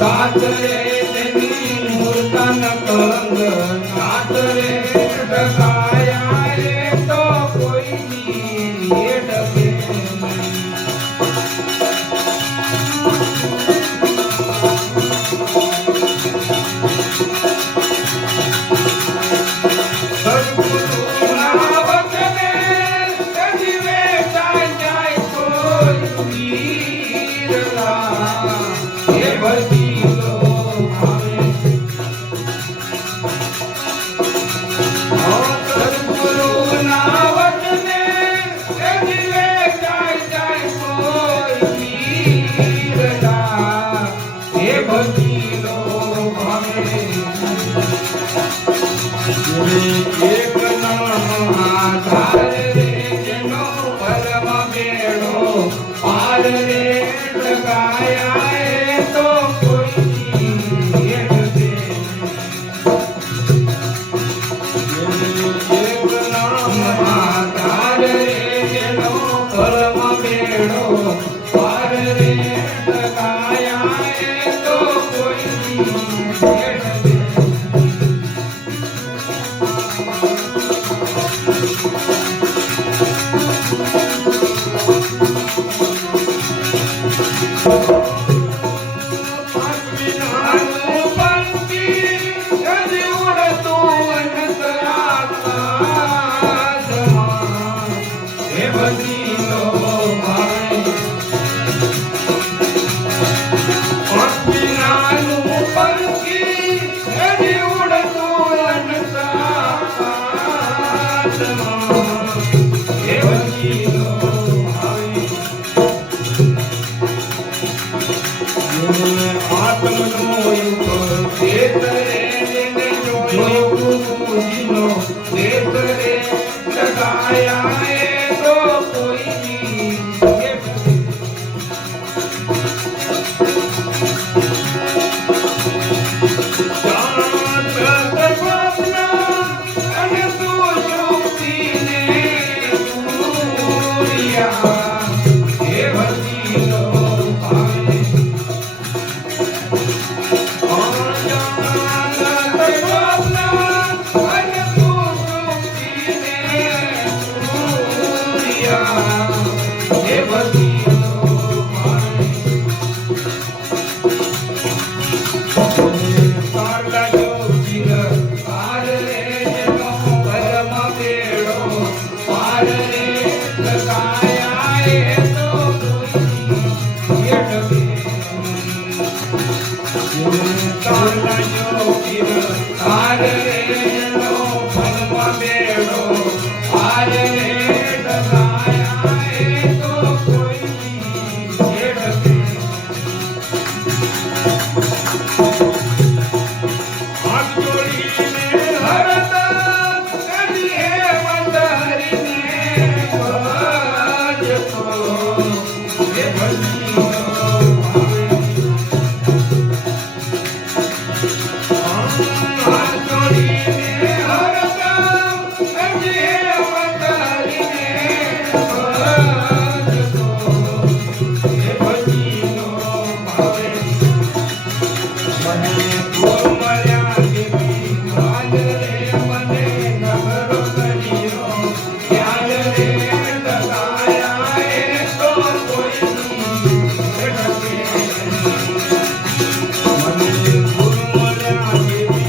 सात रे तेनी मूर्तन कंग सात रे डकाया रे तो कोई नी ये डके सद्गुरु नावत ने कदिवे जाय जाय कोई वीरला ये भक्ति एक नाम आधार रे जेनो परम बेड़ो पार रे लगाया है तो कोई एक दे एक नाम आधार रे जेनो परम बेड़ो पार रे लगाया है तो कोई एक दे મને ગુરુ મળ્યા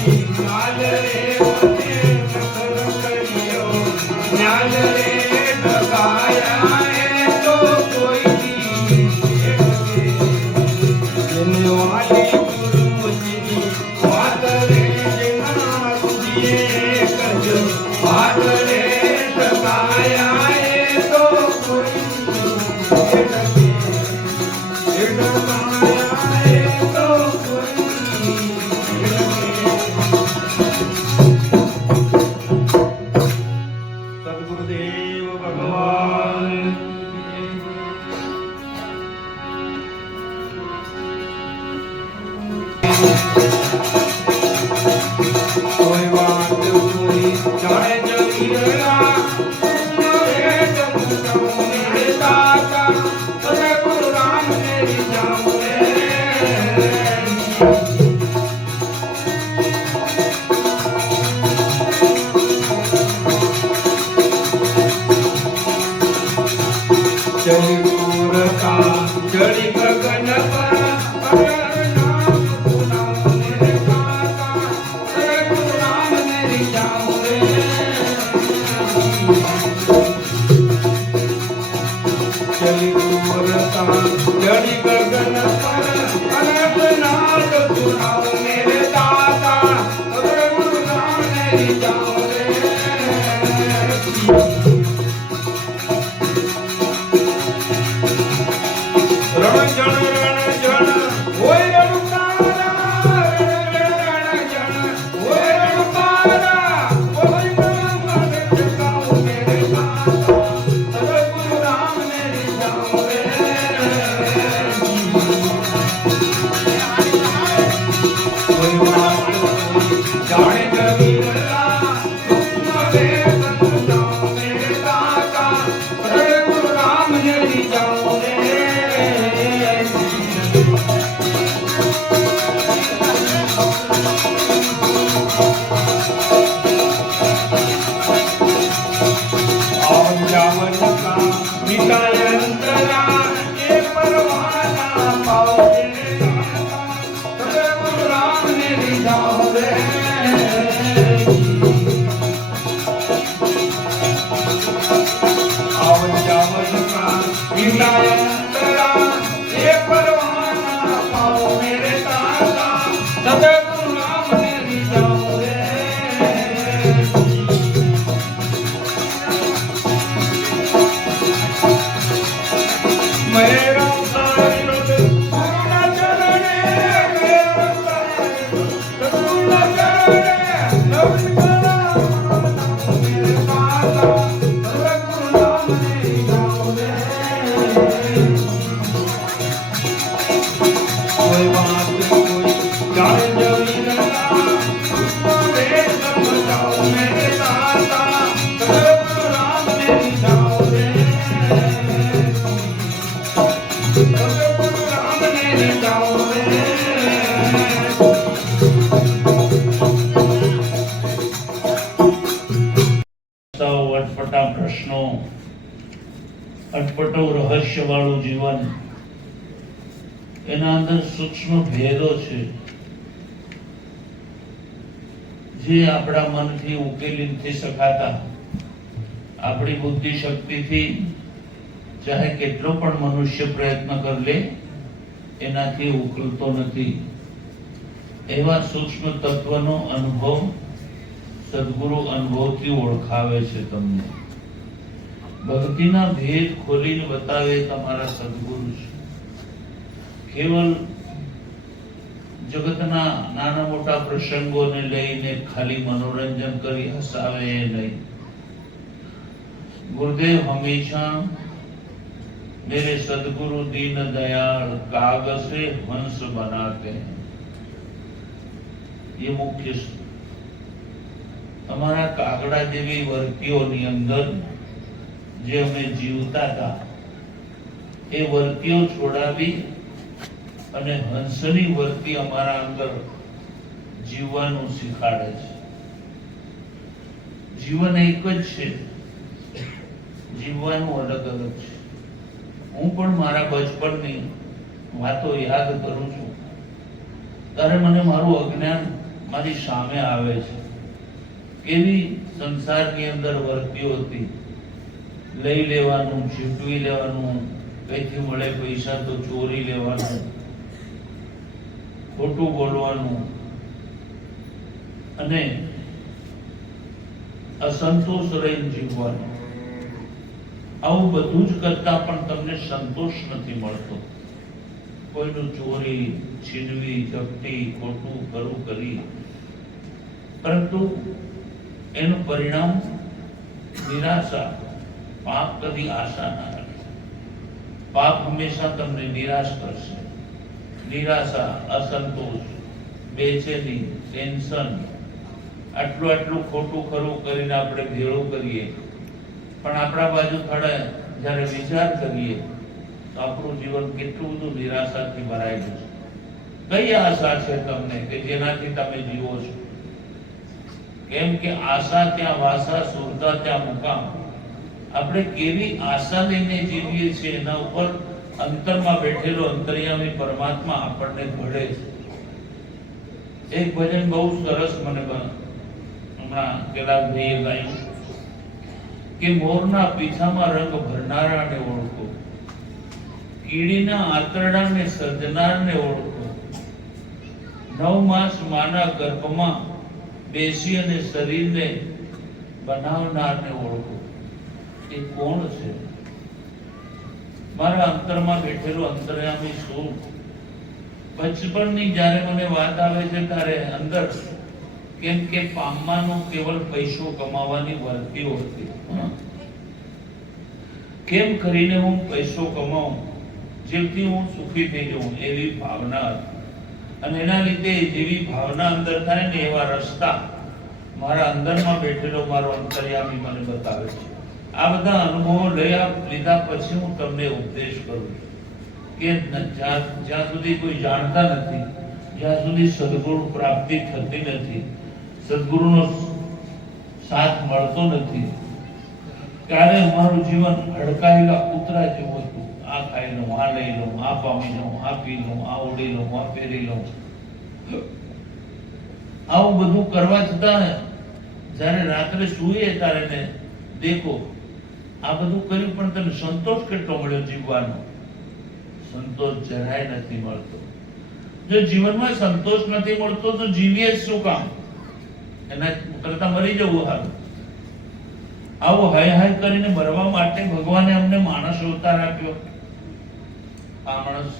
અટપટો રહસ્યવાળું જીવન, એના અંદર સૂક્ષ્મ ભેદો છે જે આપણા મનથી ઉકેલી નથી શકાતા. આપણી બુદ્ધિ શક્તિથી ચાહે કેટલો પણ મનુષ્ય પ્રયત્ન કરી લે એનાથી ઉકલતો નથી. એવા સૂક્ષ્મ તત્વનો અનુભવ સદગુરુ અનુભવથી ઓળખાવે છે. તમને ભક્તિના ભેદ ખોલીને બતાવે તમારા સદગુરુ છે. કેવલ જગતના નાના મોટા પ્રસંગોને લઈને ખાલી મનોરંજન કરી હસાવે એ નહીં. गुरुदेव हमेशा मेरे सदगुरु दीन दयाल कागज से हंस बनाते हैं. ये मुख्य हमारा कागड़ा जेवी वर्तियों अंदर जे અમે જીવતા હતા એ વર્તિઓ છોડાવી અને હંસની વર્તી અમારા અંદર જીવવાનું શીખાડે છે. જીવન એક જ છે, જીવવાનું અલગ અલગ છે. હું પણ મારા બચપણની વાતો યાદ કરું છું ત્યારે મને મારું અજ્ઞાન મારી સામે આવે છે. કેવી સંસારની અંદર વર્તીઓ હતી. લઈ લેવાનું, છીટવી લેવાનું, કઈથી મળે પૈસા તો ચોરી લેવાનું, ખોટું બોલવાનું અને અસંતોષ રહીને જીવવાનું. આવું બધું જ કરતા પણ તમને સંતોષ નથી મળતો. કોઈનું ચોરી, છીનવી, ઝપટી, ખોટું ખરું કરી, પરંતુ એનું પરિણામ નિરાશા. પાપ કદી આશા ના રાખે. પાપ હંમેશા તમને નિરાશ કરશે. નિરાશા, અસંતોષ, બેચેની, ટેન્શન, આટલું ખોટું ખરું કરીને આપણે ભેળું કરીએ પણ આપણા બાજુ થડે જ્યારે વિચાર કરીએ તો આપણું જીવન કેટલું બધું નિરાશાથી ભરાયેલું છે. કઈ આશા છે તમને કે જેનાથી તમે જીવો છો? કેમ કે આશા ત્યાં વાસા, સુરતા ત્યાં મુકામ. આપણે કેવી આશા લઈને જીવીએ છીએ એના ઉપર અંતરમાં બેઠેલો અંતર્યામી પરમાત્મા આપણને ઘડે છે. એક ભજન બહુ સરસ મને હમણાં પેલા ભાઈએ ગાયું કે મોરના પીછામાં રંગ ભરનારાને ઓળખો, કીડીના આંતરડાને સર્જનારને ઓળખો, 9 માસ માના ગર્ભમાં બેસી અને શરીરને બનાવનારને ઓળખો. એ કોણ છે? મારા અંતરમાં બેઠેલો અંતર્યામી શું? બચપણની જ્યારે મને વાત આવે છે ત્યારે અંદર કેમ કે પામવાનું કેવલ પૈસો કમાવાની વર્તીઓ હતી. કેમ કરીને હું પૈસો કમાઉં જેથી હું સુખી થઈ જાઉં એવી ભાવના હતી. અને એના લીધે જેવી ભાવના અંદર થાય ને એવા રસ્તા મારા અંદરમાં બેઠેલો મારો અંતર્યામી મને બતાવે છે. આ બધા અનુભવો લીધા પછી હું તમને ઉપદેશ કરું છું કે જ્યાં સુધી કોઈ જાણતા નથી, જ્યાં સુધી સદગુરુ પ્રાપ્તિ થતી નથી, સદગુરુનો સાથ મળતો નથી, ત્યારે અમારું જીવન હડકાયેલા કૂતરા જેવું હતું. આ ખાઈ લઉં, આ લઈ લઉં, આ પામી લઉં, આ પી લઉં, આ ઉડી લઉં, આ પહેરી લઉં. આવું બધું કરવા છતાં જયારે રાત્રે સૂઈએ ત્યારે ને દેખો આ બધું કર્યું પણ તને સંતોષ કેટલો મળ્યો જીવવાનો? સંતોષ જરાય નથી મળતો. જો જીવનમાં સંતોષ નથી મળતો તો જીવીએ શું કામ? એના કરતા મરી જવું સારું. આવું હાય હાય કરીને મરવા માટે ભગવાને અમને માણસ અવતાર આપ્યો. આ માણસ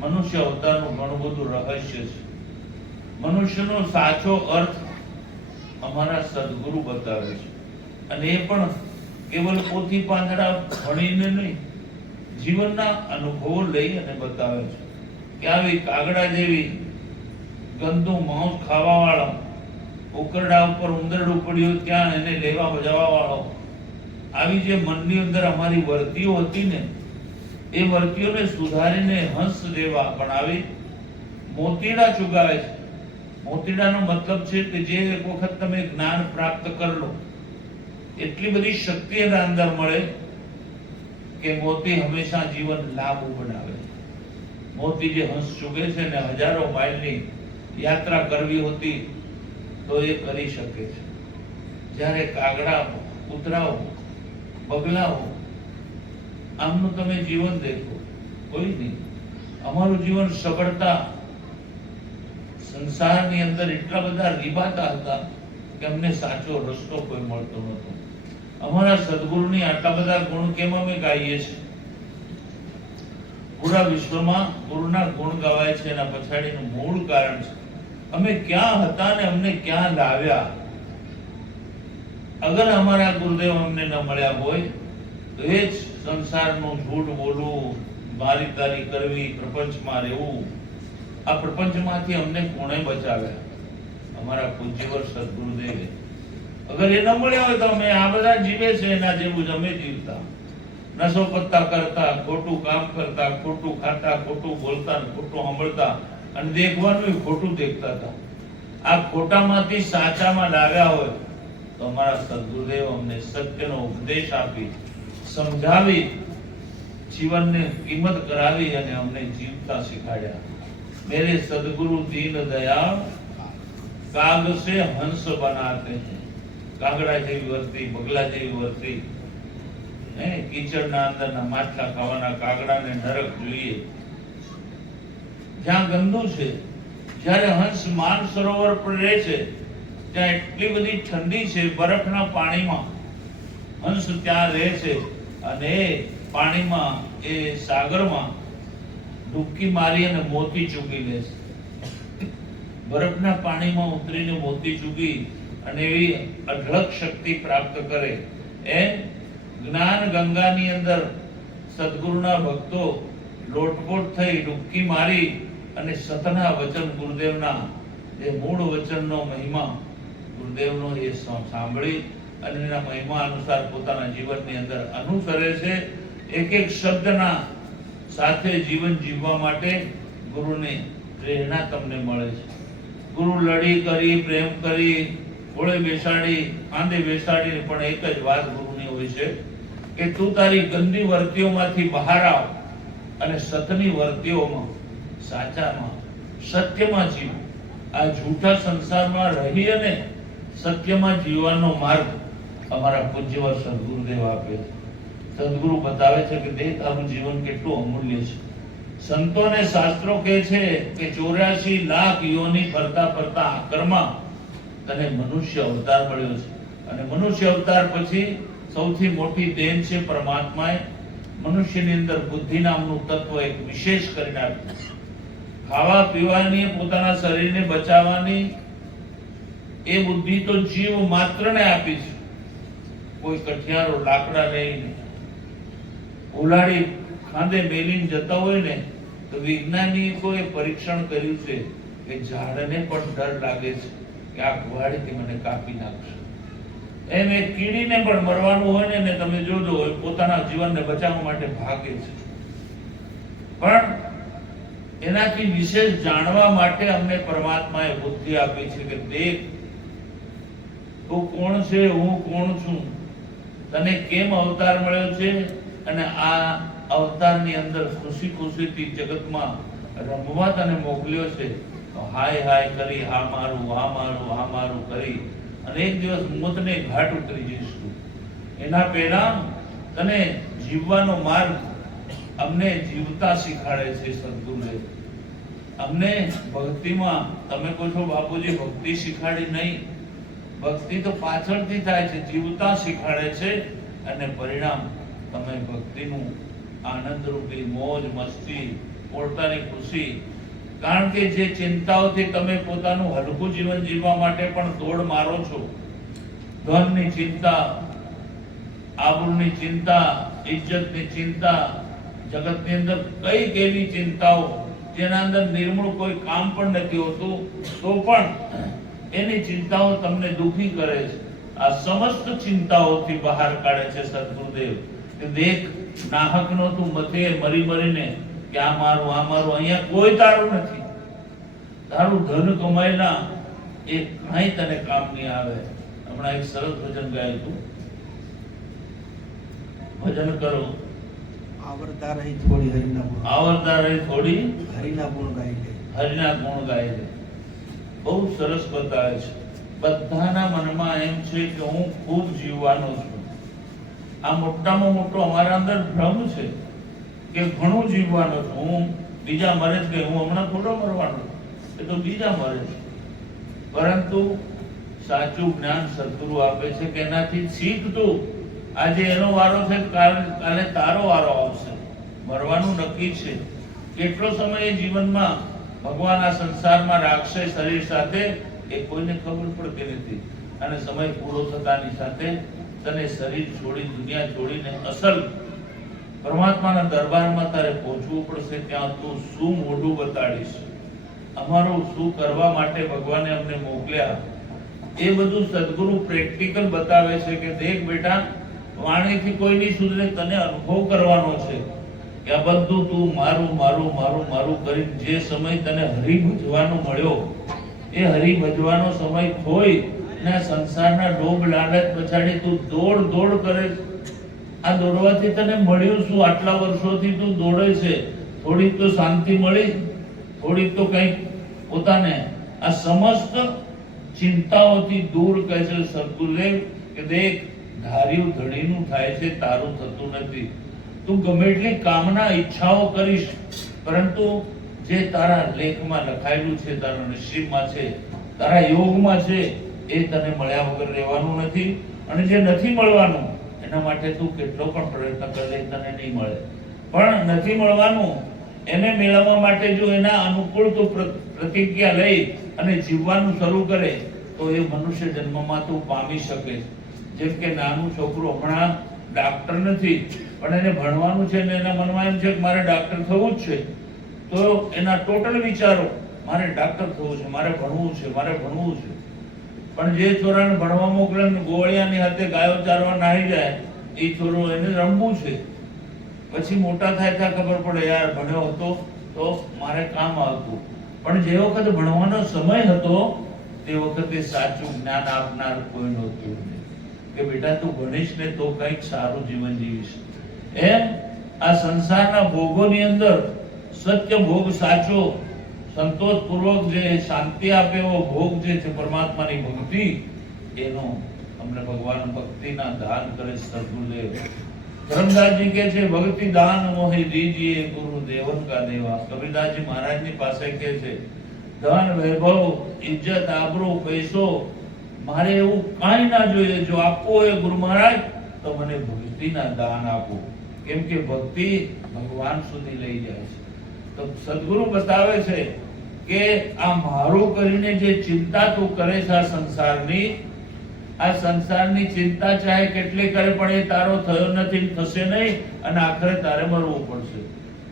મનુષ્ય અવતારનું ઘણું બધું રહસ્ય છે. મનુષ્યનો સાચો અર્થ અમારા સદગુરુ બતાવે છે. અને એ પણ કેવલ પોથી પાંદડા ભણીને નહીં, જીવનના અનુભવો લઈ અને બતાવે છે કે આવી કાગડા જેવી ગંદુ માંસ ખાવા વાળો, ઉકરડા ઉપર ઉંદરડું પડ્યું ત્યાં એને લેવા જવા વાળો, આવી જે મનની અંદર અમારી વર્તીઓ હતી ને એ વર્તીઓને સુધારીને હંસ જેવા પણ આવી મોતીડા ચુગાવે છે. મોતીડાનો મતલબ છે કે જે એક વખત તમે જ્ઞાન પ્રાપ્ત કરી લો એટલી બધી શક્તિ એના અંદર મળે કે મોતી હંમેશા જીવન લાંબુ બનાવે. મોતી જે હંસ ચૂગે છે ને, હજારો માઇલની યાત્રા કરવી હોતી તો એ કરી શકે છે. જ્યારે કાગડા, કૂતરાઓ, બગલાઓ, આમનું તમે જીવન દેખો, કોઈ નહીં. અમારું જીવન સગળતા સંસારની અંદર એટલા બધા રીબાતા હતા કે અમને સાચો રસ્તો કોઈ મળતો નહોતો. અમારા સદગુરુની આટલા બધા ગુણ કેમ અમે ગાઈએ છીએ? પૂરા વિશ્વમાં ગુરુના ગુણ ગાવાય છે, એના પછાડીનું મૂળ કારણ છે અમે ક્યાં હતા ને અમને ક્યાં લાવ્યા. અગર અમારા ગુરુદેવ અમને ન મળ્યા હોય તો એ જ સંસારનું જૂઠ બોલવું, મારી તારી કરવી, પ્રપંચમાં રહેવું, આ પ્રપંચમાંથી અમને કોણે બચાવ્યા? અમારા પૂજ્યવર સદગુરુદેવે. અગર એ ન મળ્યા હોય તો અમે આ બધા જીવે છે એના જેવું જ અમે જીવતા. નશો પત્તા કરતા, ખોટું કામ કરતા, ખોટું ખાતા, ખોટું બોલતા, ખોટું સાંભળતા અને દેખવાનું ખોટું દેખતા હતા. આ ખોટામાંથી સાચામાં લાવ્યા હોય તો અમારા સદગુરુદેવ અમને સત્યનો ઉપદેશ આપી, સમજાવી, જીવનને કિંમત કરાવી અને અમને જીવતા શીખવાડ્યા. मेरे सदगुरु दीन दयाल काग से हंस बनाते हैं. કાગડા જેવી વર્તી, બગલા જેવી વર્તી, કીચડના અંદરના માટલા ખાવાના કાગડાને નરક જોઈએ. જ્યાં ગંદુ છે, જ્યારે હંસ માન સરોવર પર રહે છે ત્યાં એટલી બધી ઠંડી છે, બરફના પાણીમાં હંસ ત્યાં રહે છે અને એ પાણીમાં, એ સાગરમાં ડૂબકી મારી અને મોતી ચૂકી લે છે. બરફના પાણીમાં ઉતરીને મોતી ચૂકી અને એવી અઢળક શક્તિ પ્રાપ્ત કરે. એ જ્ઞાન ગંગાની અંદર સદગુરુના ભક્તો લોટપોટ થઈ ડૂબકી મારી અને સતના વચન ગુરુદેવના, એ મૂળ વચનનો મહિમા ગુરુદેવનો એ સાંભળી અને એના મહિમા અનુસાર પોતાના જીવનની અંદર અનુસરે છે. એક એક શબ્દના સાથે જીવન જીવવા માટે ગુરુની પ્રેરણા તમને મળે છે. ગુરુ લડી કરી, પ્રેમ કરી, ગોળે બેસાડી, કાંધે બેસાડીને પણ એક જ વાત ગુરુની હોય છે કે તું તારી ગંદી વર્તીઓમાંથી બહાર આવ અને સતની વર્તીઓમાં, સાચામાં, સત્યમાં જીવ. આ જૂઠા સંસારમાં રહી અને સત્યમાં જીવવાનો માર્ગ અમારા પૂજ્યવર સદગુરુદેવ આપે છે. સદગુરુ બતાવે છે કે દેખ તારું જીવન કેટલું અમૂલ્ય છે. સંતો અને શાસ્ત્રો કહે છે કે 84 લાખ યોની ફરતા ફરતા આકરમાં તને મનુષ્ય અવતાર મળ્યો છે અને મનુષ્ય અવતાર પછી સૌથી મોટી દેન છે પરમાત્માએ મનુષ્યની અંદર બુદ્ધિ નામનું તત્વ એક વિશેષ કરીને આપ્યું. ખાવા પીવાની, પોતાના શરીરને બચાવવાની એ બુદ્ધિ તો જીવ માત્રને આપી છે. કોઈ કઠિયારો લાકડા લઈને ઉલાડી ખાંદે મેલીને જતા હોય ને તો વૈજ્ઞાનિકોએ પરીક્ષણ કર્યું છે કે ઝાડને પણ ડર લાગે છે કે આ કુહાડીથી મને કાપી નાખશે. એમ એક કીડીને પણ મરવાનું હોય ને તમે જોજો પોતાના જીવનને બચાવવા માટે ભાગે છે. પણ એનાથી વિશેષ જાણવા માટે અમને પરમાત્માએ બુદ્ધિ આપી છે કે દેખ તું કોણ છે, હું કોણ છું, તને કેમ અવતાર મળ્યો છે અને આ અવતારની અંદર ખુશી ખુશીથી જગતમાં રમવા તને મોકલ્યો છે. તો હાય હાય કરી, હા મારું, હા મારું, હા મારું કરી અને એક દિવસ મોતને ઘાટ ઉતરી જઈશું. એના પહેલા તને જીવવાનો માર્ગ અમને જીવતા શીખાડે છે સદગુરુદેવ. અમને ભક્તિમાં, તમે કહો છો બાપુજી ભક્તિ શીખાડી, નહીં, ભક્તિ તો પાછળથી થાય છે, જીવતા શીખાડે છે અને પરિણામ તમે ભક્તિનું આનંદરૂપી મોજ મસ્તી, પોતાની ખુશી. કારણ કે જે ચિંતાઓથી તમે પોતાનું હલકું જીવન જીવવા માટે પણ દોડ મારો છો, ધનની ચિંતા, આબરૂની ચિંતા, ઇજ્જતની ચિંતા, જગતની અંદર કઈક એવી ચિંતાઓ જેના અંદર નિર્મૂળ કોઈ કામ પણ નથી હોતું તો પણ એની ચિંતાઓ તમને દુખી કરે છે. આ સમસ્ત ચિંતાઓથી બહાર કાઢે છે સદગુરુદેવ કે દેખ નાહકનો તું મથે મરી મરીને કે આ મારું, આ મારું, અહીંયા કોઈ તારું નથી. તારું ધન કમાયેલા એ કાંઈ તને કામ નહીં આવે. હમણાં એક સરસ ભજન ગાયું હતું, ભજન કરો આવરતા રહી થોડી હરિના ગુણ, આવરતા રહી થોડી હરિના ગુણ ગાઈ લે. હરિના ગુણ ગાય છે. બહુ સરસ બતાવે છે. બધાના મનમાં એમ છે કે હું ખૂબ જીવવાનો છું. આ મોટામાં મોટો અમારા અંદર ભ્રમ છે કે ઘણું જીવવાનો છું. હું બીજા મરે છે કે હું હમણાં થોડો મરવાનો છું, એ તો બીજા મરે છે. પરંતુ સાચું જ્ઞાન સદગુરુ આપે છે કે એનાથી શીખ તું. આજે એનો વારો છે, કાલે તારો વારો આવશે. મરવાનું નક્કી છે. કેટલો સમય એ જીવનમાં ભગવાન આ સંસારમાં રાખશે શરીર સાથે એ કોઈને ખબર પડતી નથી. અને સમય પૂરો થતાની સાથે તને શરીર છોડી, દુનિયા છોડીને અસલ પરમાત્માના દરબારમાં તારે પહોંચવું પડશે. ત્યાં તું શું મોઢું બતાડીશ, અમારું શું કરવા માટે ભગવાને અમને મોકલ્યા, એ બધું સદગુરુ પ્રેક્ટિકલ બતાવે છે કે દેખ બેટા, વાણીથી કોઈ નહીં સુધરે, તને અનુભવ કરવાનો છે કે આ બધું તું મારું મારું મારું મારું કરી જે સમય તને હરિ ભજવાનો મળ્યો, એ હરિ ભજવાનો સમય ખોઈ ને સંસારના ડોબ લાલચ પછાડી તું દોડ દોડ કરે. આ દોડવાથી તને મળ્યું શું? આટલા વર્ષોથી તું દોડે છે. થોડીક તો શાંતિ મળી, થોડીક તો કંઈક પોતાને આ સમસ્ત ચિંતાઓથી દૂર કહે છે સદગુરુદેવ કે દેખ, ધાર્યું ધડીનું થાય છે, તારું થતું નથી. તું ગમે એટલી કામના ઈચ્છાઓ કરીશ, પરંતુ જે તારા લેખમાં લખાયેલું છે, તારા નસીબમાં છે, તારા યોગમાં છે, એ તને મળ્યા વગર રહેવાનું નથી. અને જે નથી મળવાનું એના માટે તું કેટલો પણ પ્રયત્ન કરે તને નહીં મળે. પણ નથી મળવાનું એને મેળવવા માટે જો એના અનુકૂળ તો પ્રતિજ્ઞા લઈ અને જીવવાનું શરૂ કરે તો એ મનુષ્ય જન્મમાં તું પામી શકે. જેમ કે નાનું છોકરું હમણાં ડાક્ટર નથી, પણ એને ભણવાનું છે ને એના મનમાં એમ છે કે મારે ડાક્ટર થવું જ છે, તો એના ટોટલ વિચારો મારે ડાક્ટર થવું છે, મારે ભણવું છે, મારે ભણવું છે. પણ જે છોરાને ભણવા મોકલે ને ગોળિયાની હાથે ગાયો ચારવા નાહી જાય, એ છોરો એને રમવું છે. પછી મોટા થાય ત્યાં ખબર પડે યાર ભણ્યો હતો તો મારે કામ આવતું. પણ જે વખતે ભણવાનો સમય હતો તે વખતે સાચું જ્ઞાન આપનાર કોઈ નહોતું કે બેટા તું ભણીશ ને તો કંઈક સારું જીવન જીવીશ. એમ આ સંસારના ભોગોની અંદર સત્ય ભોગ સાચો, સંતોષપૂર્વક જે શાંતિ આપે એવો ભોગ જે છે પરમાત્માની ભક્તિ, એનો અમને ભગવાન ભક્તિના દાન કરે સદગુરુદેવ. ધર્મદાસજી કહે છે ભક્તિ દાન મોહી દીજીએ ગુરુ દેવન કા દેવા. કબીરદાસજી મહારાજની પાસે કહે છે ધન વૈભવ ઇજ્જત આબરૂ પૈસો મારે એવું કાંઈ ના જોઈએ, જો આપવું હોય ગુરુ મહારાજ તો મને ભક્તિના દાન આપો. કેમ કે ભક્તિ ભગવાન સુધી લઈ જાય છે. તો સદગુરુ બતાવે છે કે આ મારું કરીને જે ચિંતા તું કરે છે આ સંસારની ચિંતા ચાહે કેટલી કરે પણ એ તારો થયો નથી, થશે નહીં, અને આખરે તારે મરવું પડશે.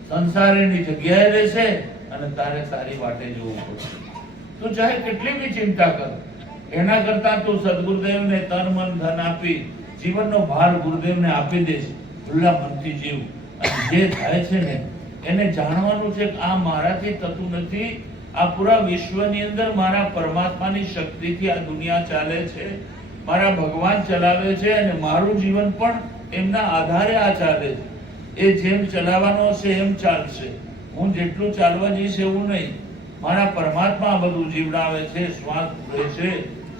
સંસાર એની જગ્યાએ રહેશે અને તારે તારી વાટે જવું પડશે. તું ચાહે કેટલી બી ચિંતા કર, એના કરતા તું સદગુરુદેવને તન મન ધન આપી જીવનનો ભાર ગુરુદેવને આપી દેશ. ખુલ્લા મનથી જીવ. અને જે થાય છે ને એને જાણવાનું છે કે આ મારાથી થતું નથી, આ પૂરા વિશ્વની અંદર મારા પરમાત્માની શક્તિથી આ દુનિયા ચાલે છે, મારા ભગવાન ચલાવે છે, અને મારું જીવન પણ એમના આધારે આ ચાલે છે. એ જેમ ચલાવવાનો હશે એમ ચાલશે. હું જેટલું ચાલવા જઈશ એવું નહીં. મારા પરમાત્મા આ બધું જીવડાવે છે, શ્વાસ લે છે,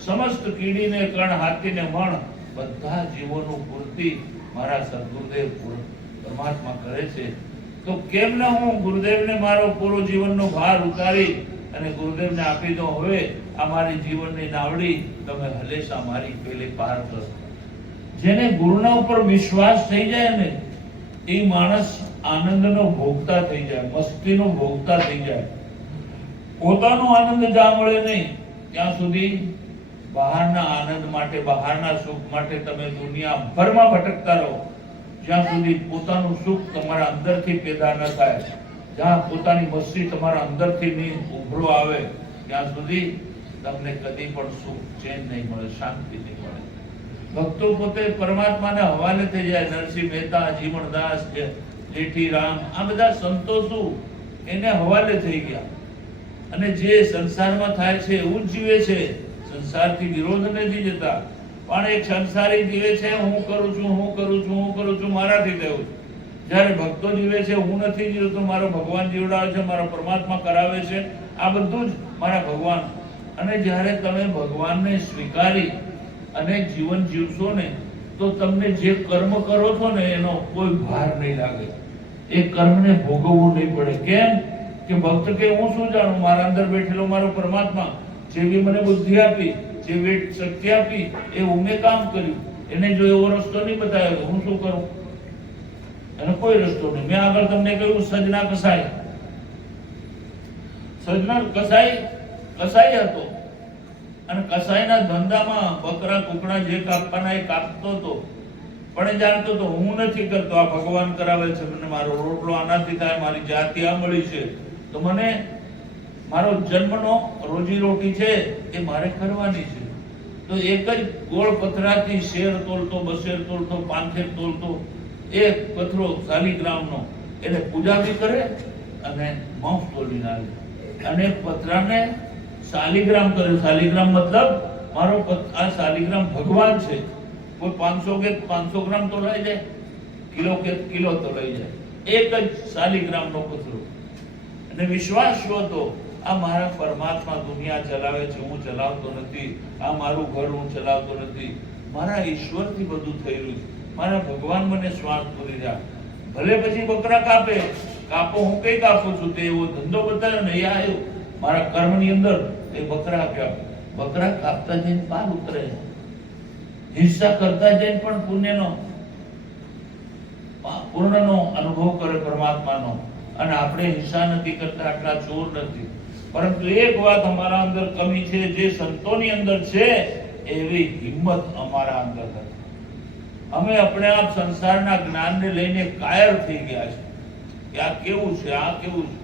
સમસ્ત કીડીને કણ હાથીને મણ બધા જીવોનું પૂર્તિ મારા સદગુરુદેવ પરમાત્મા કરે છે. તો કેમ ન હું ગુરુદેવને મારો પૂરો જીવનનો ભાર ઉતારી અને ગુરુદેવને આપી દો. હવે આ મારી જીવનની નાવડી તમે હલેશા મારી પેલે પાર કરો. જેને ગુરુના ઉપર વિશ્વાસ થઈ જાય ને એ માણસ આનંદનો ભોગતા થઈ જાય, મસ્તીનો ભોગતા થઈ જાય. પોતાનો આનંદ જ્યાં મળે નહીં ત્યાં સુધી બહારના આનંદ માટે, બહારના સુખ માટે તમે દુનિયાભરમાં ભટકતા રહો. જ્યાં સુધી પોતાનું સુખ તમારા અંદરથી પેદા ન થાય, જ્યાં પોતાની મસ્તી તમારા અંદરથી નહીં ઉભરો આવે, ત્યાં સુધી તમને કદી પણ સુખ ચેન નહીં મળે, શાંતિ નહીં મળે. ભક્તો પોતે પરમાત્માને હવાલે થઈ જાય. નરસિંહ મહેતા, જીવણદાસ, જેઠીરામ, આ બધા સંતો શું એને હવાલે થઈ ગયા અને જે સંસારમાં થાય છે એવું જ જીવે છે. સંસારથી વિરોધ નથી જતા, પણ એક સંસારી જીવે છે હું કરું છું, હું કરું છું, હું કરું છું, મારાથી થયું. જ્યારે ભક્તો જીવે છે, હું નથી જીવતો, મારો ભગવાન જીવડાવે છે, મારો પરમાત્મા કરાવે છે, આ બધું જ મારા ભગવાન. અને જ્યારે તમે ભગવાનને સ્વીકારી અને જીવન જીવશો ને તો તમને જે કર્મ કરો છો ને એનો કોઈ ભાર નહીં લાગે, એ કર્મને ભોગવવું નહીં પડે. કેમ કે ભક્ત કે હું શું જાણું, મારા અંદર બેઠેલો મારો પરમાત્મા જેવી મને બુદ્ધિ આપી, જેવી શક્તિ આપી, એ ઉમે કામ કર્યું. એને જો એવો રસ્તો નહીં બતાવ્યો તો હું શું કરું? એને કોઈ રસ્તો નહીં. મેં આગળ તમને કહ્યું સજના કસાઈ, સજના કસાઈ હતો અને કસાઈના ધંધામાં બકરા કુકડા જે કાપવાના એ કાપતો હતો, પણ એ જાણતો તો હું નથી કરતો, આ ભગવાન કરાવે છે. મને મારો રોટલો આનાથી થાય, મારી જાતિ આ મળી છે, તો મને મારો જન્મનો રોજી રોટી છે એ મારે કરવાની છે. તો એક જ ગોળ પથરાથી શેર તોલતો, બસેર તોલતો, પાંથેર તોલતો એક પથરો શાલિગ્રામનો, એને પૂજા બી કરે અને માંસ તોલી નાખે અને પથરાને શાલિગ્રામ કરે. શાલિગ્રામ મતલબ મારો આ શાલિગ્રામ ભગવાન છે. કોઈ 500 કે 500 ગ્રામ તો લઈ જાય, કિલો કે કિલો તો લઈ જાય, એક જ શાલિગ્રામનો પથરો. અને વિશ્વાસ શું હતો, આ મારા પરમાત્મા દુનિયા ચલાવે છે, હું ચલાવતો નથી. આ મારું ઘર હું ચલાવતો નથી, મારા ઈશ્વરથી બધું થયેલું છે. મારા ભગવાન મને શ્વાસ પૂરી રહ્યા. ભલે પછી બકરા કાપો, હું કઈ કાપું છું તે એવો ધંધો બતાવ્યો ને, એ આવ્યો મારા કર્મની અંદર. એ બકરા કાપતા જઈને પાર ઉતરે, હિંસા કરતા જઈને પણ પૂર્ણનો અનુભવ કરે પરમાત્માનો. અને આપણે હિંસા નથી કરતા, આટલા ચોર નથી. પરંતુ એક વાત અમારા અંદર કમી છે, જે સંતોની અંદર છે એવી હિંમત અમારા અંદર નથી. અમે આપણે આપ સંસારના જ્ઞાનને લઈને કાયર થઈ ગયા છે કે આ કેવું છે, આ કેવું છે.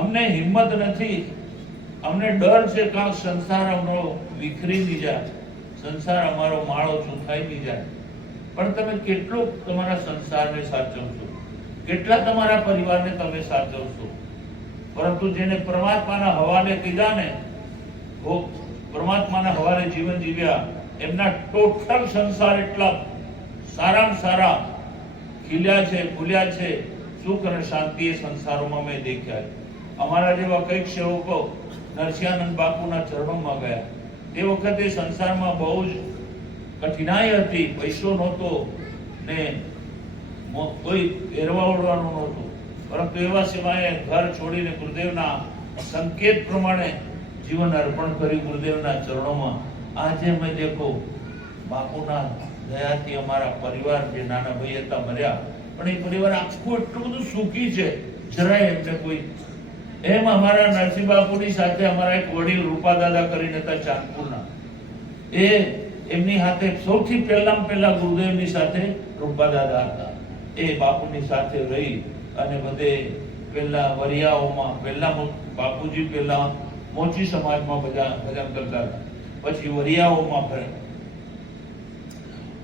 અમને હિંમત નથી, અમને ડર છે કે આ સંસાર અમારો વિખરી નહીં જાય, સંસાર અમારો માળો ચૂંથાઈ નહીં જાય. પણ તમે કેટલું તમારા સંસારને સાચવશો, કેટલા તમારા પરિવારને તમે સાચવશો? પરંતુ જેને પરમાત્માના હવાલે કીધા ને, પરમાત્માના હવાલે જીવન જીવ્યા, એમના ટોટલ સંસાર એટલા સારામાં સારા ખીલ્યા છે, ફૂલ્યા છે. સુખ અને શાંતિ એ સંસારોમાં મેં દેખ્યા. અમારા જેવા કઈક સેવકો નરસિંહાનંદ બાપુના ચરણોમાં ગયા. તે વખતે સંસારમાં બહુ જ કઠિનાઈ હતી, પૈસો નહોતો ને કોઈ પહેરવા ઓળવાનું નહોતું. પરંતુ એવા સિવાય ઘર છોડીને ગુરુદેવના સંકેત પ્રમાણે જીવન અર્પણ કર્યું ગુરુદેવના ચરણોમાં. આજે અમે દેખો બાપુના દયાથી અમારા પરિવાર, જે નાના ભાઈ હતા મર્યા, પણ એ પરિવાર આખું એટલું બધું સુખી છે, જરાય એમને કોઈ. એમ અમારા નરસિંહ બાપુની સાથે અમારા એક વડીલ રૂપા દાદા કરીને હતા ચાંદપુરના, એ એમની સાથે સૌથી પહેલા ગુરુદેવની સાથે રૂપા દાદા હતા. એ બાપુની સાથે રહી અને બધે પહેલા વરિયાઓમાં, પહેલા બાપુજી પહેલા મોચી સમાજમાં ભજન કરતા હતા, પછી વરિયાઓમાં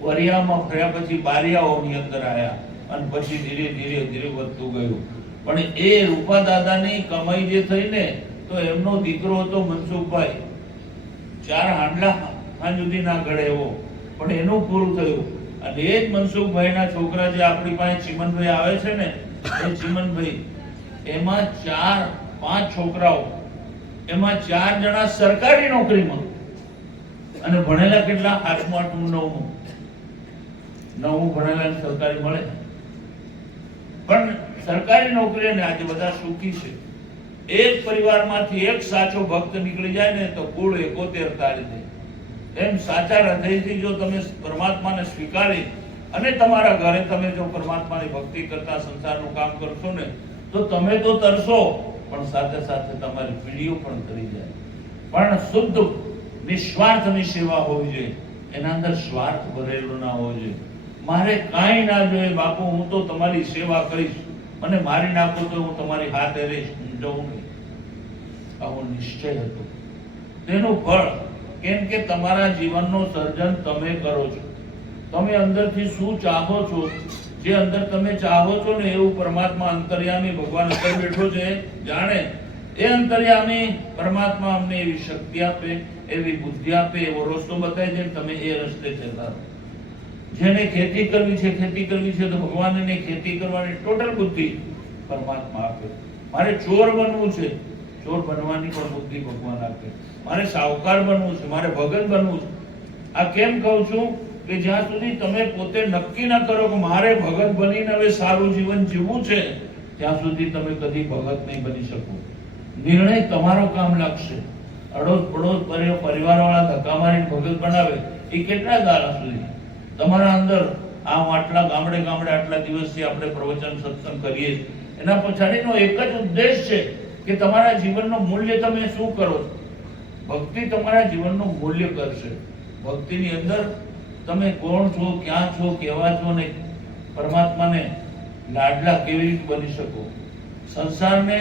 ફર્યા, પછી બારિયાઓની અંદર આવ્યા અને પછી ધીરે ધીરે વધતું ગયું. પણ એ રૂપા દાદાની કમાઈ જે થઈ ને, તો એમનો દીકરો હતો મનસુખભાઈ, 4 હાંડલા સુધી ના ગળે એવો, પણ એનું પૂરું થયું. અને એ જ મનસુખભાઈના છોકરા જે આપણી પાસે ચીમનભાઈ આવે છે ને, એ ચીમનભાઈ, એમાં 4-5 છોકરાઓ, એમાં 4 જણા સરકારી નોકરીમાં અને ભણેલા કેટલા? 8મું 9મું ભણેલા સરકારી મળે. પણ સરકારી નોકરી ને આજે બધા સુખી છે. એક પરિવારમાંથી એક સાચો ભક્ત નીકળી જાય ને તો કુળ 71 તારી દે. એમ સાચા હૃદયથી જો તમે પરમાત્માને સ્વીકારી અને તમારા ઘરે તમે જો પરમાત્માની ભક્તિ કરતા સંસારનું કામ કરશો ને, તો તમે તો તરશો, પણ સાથે સાથે તમારી પીઢીઓ પણ કરી જાય. પણ શુદ્ધ નિસ્વાર્થની સેવા હોવી જોઈએ, એના અંદર સ્વાર્થ ભરેલો ના હોવો જોઈએ. મારે કાંઈ ના જોઈએ બાપુ, હું તો તમારી સેવા કરીશ, મને મારી નાખો તો હું તમારી હાથે રહીશ, જવું નહીં. આવો નિશ્ચય હતો. તેનું ફળ, કેમ કે તમારા જીવનનો સર્જન તમે કરો છો. તમે અંદરથી શું ચાહો છો, જે અંદર તમે ચાહો છો ને એવું પરમાત્મા અંતર્યામી ભગવાન અંદર બેઠો છે, જાણે. એ અંતર્યામી પરમાત્મા અમને એવી શક્તિ આપે, એવી બુદ્ધિ આપે, એવો રસ્તો બતાવી દે, તમે એ રસ્તે જતા રહો. જેને ખેતી કરવી છે તો ભગવાન એને ખેતી કરવાની ટોટલ બુદ્ધિ પરમાત્મા આપે. મારે ચોર બનવું છે, ચોર બનવાની પણ બુદ્ધિ ભગવાન આપે. મારે સાહુકાર બનવું છે, મારે ભગત બનવું છે. આ કેમ કહું છું કે જ્યાં સુધી તમે પોતે નક્કી ના કરો કે મારે ભગત બનીને હવે સારું જીવન જીવવું છે, ત્યાં સુધી તમે કદી ભગત નહીં બની શકો. નિર્ણય તમારો કામ લાગશે. અડોસ પડોસ પરિવારવાળા ધક્કા મારીને ભગત બનાવે એ કેટલા દાડા સુધી? તમારા અંદર આટલા ગામડે આટલા દિવસથી આપણે પ્રવચન સત્સંગ કરીએ, એના પછાડીનો એક જ ઉદ્દેશ છે કે તમારા જીવનનું મૂલ્ય તમે શું કરો છો. ભક્તિ તમારા જીવનનું મૂલ્ય કરશે. ભક્તિની અંદર તમે કોણ છો, ક્યાં છો, કેવા છો ને પરમાત્માને લાડલા કેવી રીતે બની શકો. સંસારને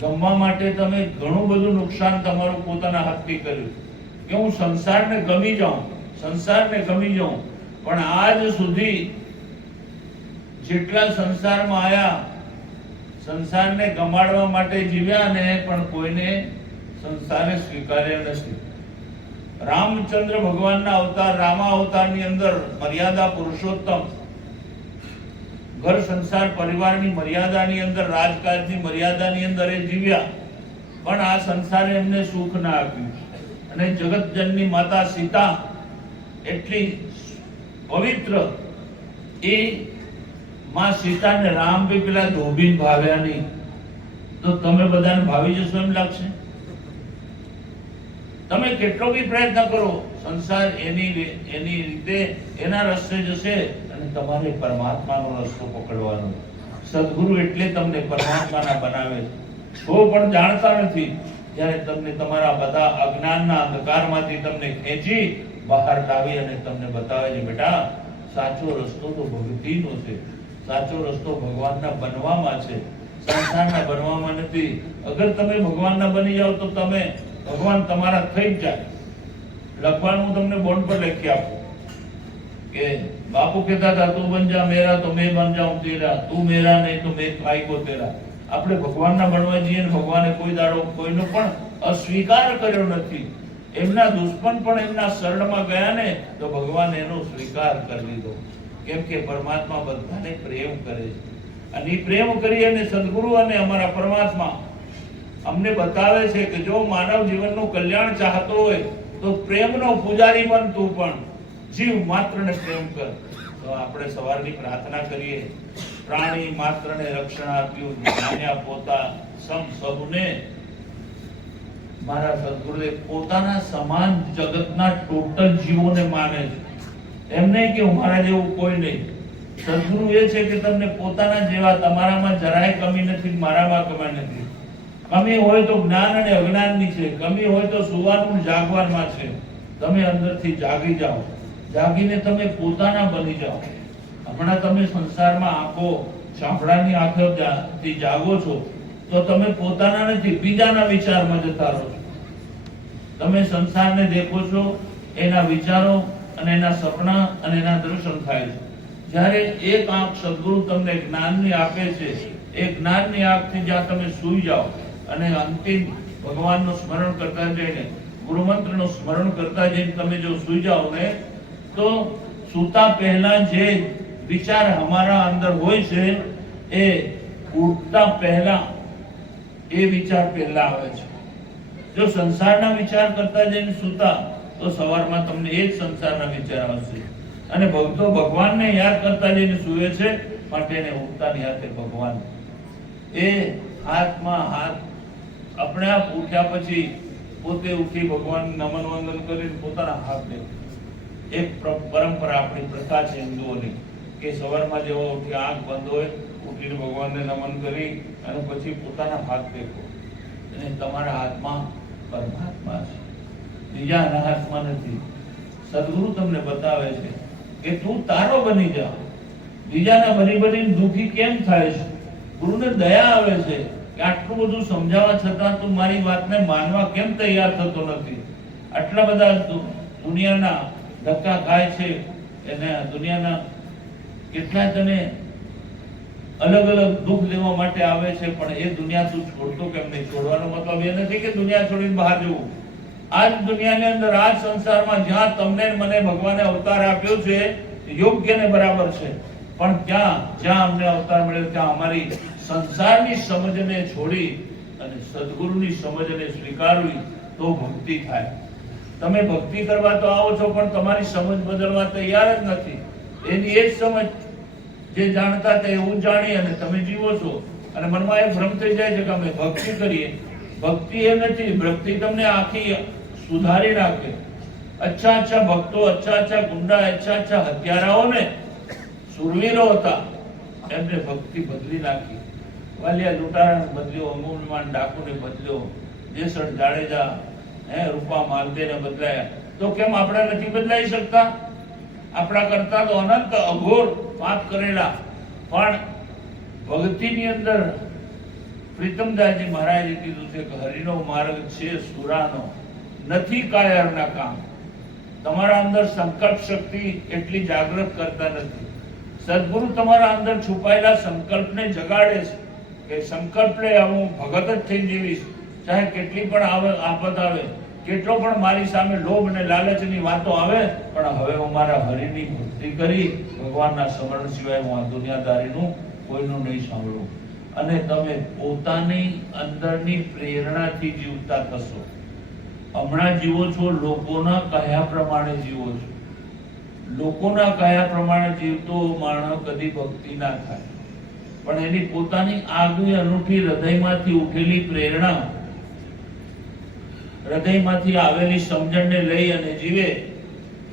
ગમવા માટે તમે ઘણું બધું નુકસાન તમારું પોતાના હાથથી કર્યું કે હું સંસારને ગમી જાઉં, પણ આજ સુધી જેટલા સંસારમાં આયા, સંસારને ગમાડવા માટે જીવ્યા ને પણ કોઈને સંસારે સ્વીકાર્યા નથી. રામચંદ્ર ભગવાનના અવતાર, રામા અવતારની અંદર મર્યાદા પુરુષોત્તમ ઘર સંસાર પરિવારની મર્યાદાની અંદર, રાજકાજની મર્યાદાની અંદર એ જીવ્યા, પણ આ સંસારે એમને સુખ ના આપ્યું. અને જગતજનની માતા સીતા એટલી પવિત્ર, એ માં સીતાને રામ બી પેલા ધોબીને ભાવ્યા નહીં, તો તમે બધાને ભાવી જશો એમ લાગશે? તમે કેટલો બી પ્રયત્ન કરો, સંસાર એની રીતે એના રસ્તે જશે અને તમારે પરમાત્માનો રસ્તો પકડવાનો. સદગુરુ એટલે તમને પરમાત્માના બનાવે છે, તો પણ જાણતા નથી. જ્યારે તમને તમારા બધા અજ્ઞાનના અંધકારમાંથી તમને ખેંચી બહાર લાવી અને તમને બતાવે છે, બેટા સાચો રસ્તો તો ભક્તિનો છે, સાચો રસ્તો ભગવાનના બનવામાં છે, સંસારના બનવામાં નથી. અગર તમે ભગવાનના બની જાઓ તો તમે ભગવાન તમારા થઈ જ જાય. લખવાનું હું તમને બોર્ડ પર લખી આપું કે બાપુ કહેતા હતા, તું બન જા મેરા તો મેં બન જાઉં તેરા, તું મેરા નહીં તો મેં ખાઈ કો તેરા. આપણે ભગવાનના બનવા જઈએ ને ભગવાને કોઈ દાડો કોઈનો પણ અસ્વીકાર કર્યો નથી. એમના દુશ્મન પણ એમના શરણમાં ગયા ને તો ભગવાન એનો સ્વીકાર કરી લીધો. કેમ કે પરમાત્મા બધાને પ્રેમ કરે છે, અને પ્રેમ કરી અને સદગુરુ અને અમારા પરમાત્મા અમને બતાવે છે કે જો માનવ જીવનનું કલ્યાણ ચાહતો હોય તો પ્રેમનો પૂજારી બન, તું પણ જીવ માત્રને પ્રેમ કર. તો આપણે સવારની પ્રાર્થના કરીએ, પ્રાણી માત્રને રક્ષણ આપ્યું, જાણ્યા પોતા સમ સૌને. મારા સદગુરુદેવ પોતાના સમાન જગતના ટોટલ જીવોને માને છે. એમ નહીં કે મારા જેવું કોઈ નહીં. સદગુરુ એ છે કે તમને પોતાના જેવા, તમારામાં જરાય કમી નથી, મારામાં કમી નથી. કમી હોય તો જ્ઞાન અને અજ્ઞાનની છે, કમી હોય તો સુવાનું જાગવામાં છે. તમે અંદરથી જાગી જાઓ, જાગીને તમે પોતાના બની જાઓ. હમણાં તમે સંસારમાં આંખો સાંભળાની આંખોથી જાગો છો તો તમે પોતાના નથી, બીજાના વિચારમાં જતા રહો છો. તમે સંસારને દેખો છો, એના વિચારો અને એના સપના અને એના દર્શન થાય છે. જ્યારે એક આંખ સદગુરુ તમને જ્ઞાનની આપે છે, એ જ્ઞાનની આંખથી જ્યાં તમે સૂઈ જાઓ અને અંતિમ ભગવાનનું સ્મરણ કરતા જઈને, ગુરુમંત્રનું સ્મરણ કરતા જઈને તમે જો સૂઈ જાઓ ને, તો સૂતા પહેલા જે વિચાર અમારા અંદર હોય છે એ ઉઠતા પહેલા એ વિચાર પહેલા આવે છે. જો સંસારના વિચાર કરતા જઈને સૂતા તો સવારમાં તમને એ જ સંસારના વિચાર આવશે. અને ભક્તો ભગવાનને યાદ કરતા જઈને સૂવે છે, માટે એને ઉઠતાની હાથે ભગવાન એ હાથમાં હાથ આપણે આપ ઉઠ્યા પછી પોતે ઉઠી ભગવાન નમન વંદન કરીને પોતાના હાથ દે. એક પરંપરા આપણી પ્રથા છે હિન્દુઓની કે સવારમાં જેવો ઉઠી આંખ બંધ હોય ઉઠીને ભગવાનને નમન કરી અને પછી પોતાના હાથ દેખો. અને તમારા હાથમાં પરમાત્મા છે, બીજાના હાથમાં નથી. સદગુરુ તમને બતાવે છે કે તું તારો બની જા. બીજાના બની બની દુઃખી કેમ થાય છે? ગુરુને દયા આવે છે કે આટલું બધું સમજાવવા છતાં તું મારી વાતને માનવા કેમ તૈયાર થતો નથી? આટલા બધા દુનિયાના ધક્કા ખાય છે, એને દુનિયાના કેટલા તને અલગ અલગ દુઃખ લેવા માટે આવે છે, પણ એ દુનિયા તું છોડતો કેમ નહીં? છોડવાનો મતલબ એ નથી કે દુનિયા છોડીને બહાર જવું. આ દુનિયાની અંદર, આ સંસારમાં જ્યાં તમને મને ભગવાને અવતાર આપ્યો છે, યોગ્ય ને બરાબર છે, પણ ત્યાં જ્યાં અમને અવતાર મળ્યો ત્યાં અમારી સંસારની સમજને છોડી અને સદગુરુની સમજને સ્વીકારવી તો ભક્તિ થાય. તમે ભક્તિ કરવા તો આવો છો પણ તમારી સમજ બદલવા તૈયાર જ નથી. એની એ જ સમજ જે જાણતા તે એવું જાણી અને તમે જીવો છો અને મનમાં એ ભ્રમ થઈ જાય છે કે અમે ભક્તિ કરીએ. ભક્તિ એ નથી. ભક્તિ તમને આખી સુધારી નાખે. અચ્છા અચ્છા ભક્તો, અચ્છા અચ્છા ગુંડા, અચ્છા અચ્છા હત્યારાઓને સુરવીરો હતા, એમને ભક્તિ બદલી નાખી. વાલિયા લૂંટારાને બદલ્યો, અમૂલમાન ડાકુને બદલ્યો, જેસર જાડેજા રૂપા માલદેને બદલાયા. તો કેમ આપણે નથી બદલાઈ શકતા? આપણા કરતા તો અનંત અઘોર પાપ કરેલા, પણ ભક્તિની અંદર પ્રીતમદાસજી મહારાજે કીધું છે કે હરિનો માર્ગ છે સુરાનો, નથી કાયરના કામ. તમારા અંદર સંકલ્પ શક્તિ એટલી જાગૃત કરતા નથી. સદગુરુ તમારા અંદર છુપાયેલા સંકલ્પને જગાડે છે કે સંકલ્પ લે, હું ભગત જ થઈ જીવીશ, ચાહે કેટલી પણ આફત આવે, કેટલો પણ મારી સામે લોભ અને લાલચની વાતો આવે, પણ હવે હું મારા હરિની ભક્તિ કરી ભગવાનના સ્મરણ સિવાય હું આ દુનિયાદારીનું કોઈનું નહીં સાંભળું. અને તમે પોતાની અંદરની પ્રેરણાથી જીવતા થશો. હમણાં જીવો છો લોકોના કહ્યા પ્રમાણે જીવો છો. લોકોના કહ્યા પ્રમાણે જીવતો માણસ કદી ભક્તિ ના થાય, પણ એની પોતાની આગવી અનૂઠી હૃદયમાંથી ઉઠેલી પ્રેરણા, હૃદયમાંથી આવેલી સમજણને લઈ અને જીવે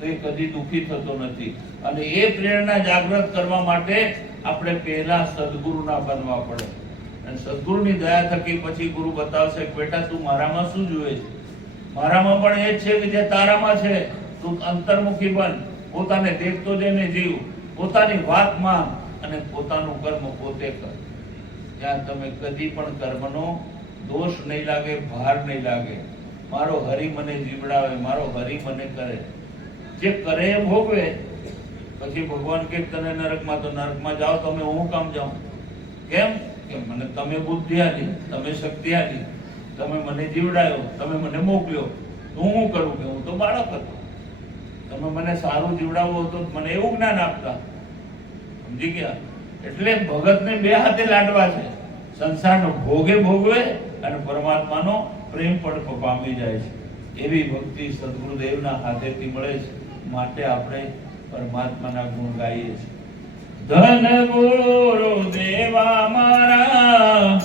તો એ કદી દુઃખી થતો નથી. અને એ પ્રેરણા જાગૃત કરવા માટે આપણે પહેલા સદગુરુના બનવા પડે. અને સદગુરુની દયા થકી પછી ગુરુ બતાવશે કે બેટા તું મારામાં શું જુએ છે? મારામાં પણ એ જ છે કે જે તારામાં છે. તું અંતર્મુખી બન, પોતાને દેખતો જઈને જીવ, પોતાની વાત માન અને પોતાનું કર્મ પોતે કર. ત્યાં તમે કદી પણ કર્મનો દોષ નહીં લાગે, ભાર નહીં લાગે. મારો હરિ મને જીવડાવે, મારો હરિ મને કરે. જે કરે એ ભોગવે. પછી ભગવાન કે તને નરકમાં, તો નરકમાં જાઓ, તમે હું કામ જાઉં? કેમ કે મને તમે બુદ્ધિ આપી, તમે શક્તિ આપી, તમે મને જીવડાયો, તમે મને મોકલ્યો, તો હું કરું કે હું તો બાળક હતો. તમે મને સારું જીવડાવો તો મને એવું જ્ઞાન આપતા. સમજી ગયા? એટલે ભગતને બે હાથે લાડવા છે. સંસારનો ભોગે ભોગવે અને પરમાત્માનો પ્રેમ પણ પામી જાય છે. એવી ભક્તિ સદગુરુદેવના હાથેથી મળે છે. માટે આપણે પરમાત્માના ગુણ ગાઈએ છીએ. ધન ગુરુ દેવા મારા,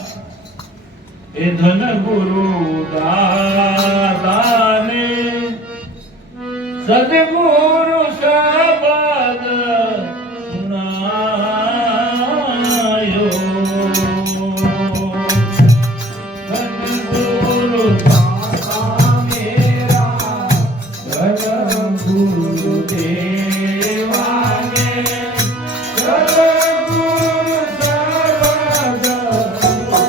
એ ધન ગુરુ દાતાને, સદગુરુ શબ્દ સુનાયો. ધન ગુરુ દાતા મેરા, ધન ગુરુ દેવાને, સદગુરુ શબ્દ સુનાયો.